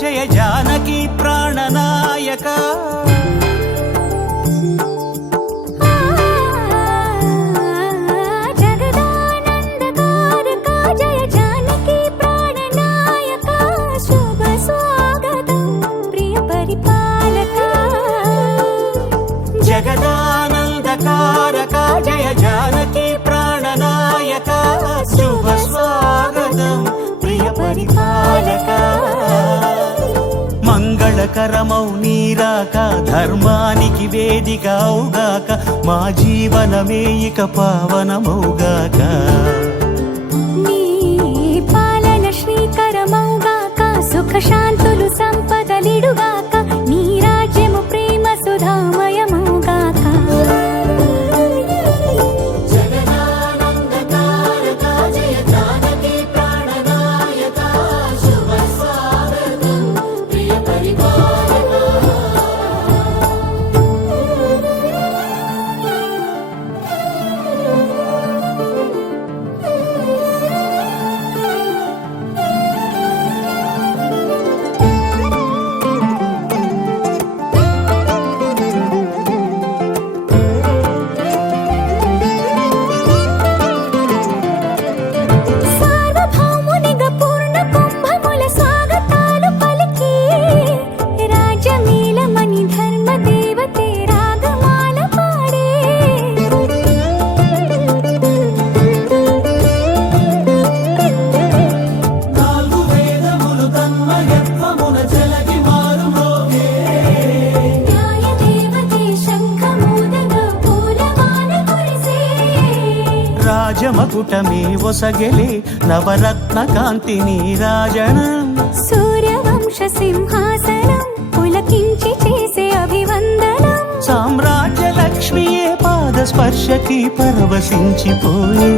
జయ జానకి ప్రాణనాయక జగదానందకారక జయ జానకి ప్రాణనాయక శుభ స్వాగతం ప్రియ పరిపాలక జగదానందకారక జయ జానకి ప్రాణనాయక శుభ స్వాగతం ప్రియ పరిపాలక మంగళకరమౌ నీరాక ధర్మానికి వేదిక అవుగాక మా జీవనమే ఇక పావనమౌగాక నీ పాలన శ్రీకరమౌగాక సుఖ శాంతులు సంపదలిడుగాక నీ రాజ్యము ప్రేమ సుధామయమౌగాక రాజమకుటమే ఒసగెలే నవరత్న కాంతి నీరాజనం సూర్యవంశ సింహాసనం పులకించి చేసే అభివందనం సామ్రాజ్య లక్ష్మియే పాద స్పర్శకి పరవశించిపోయే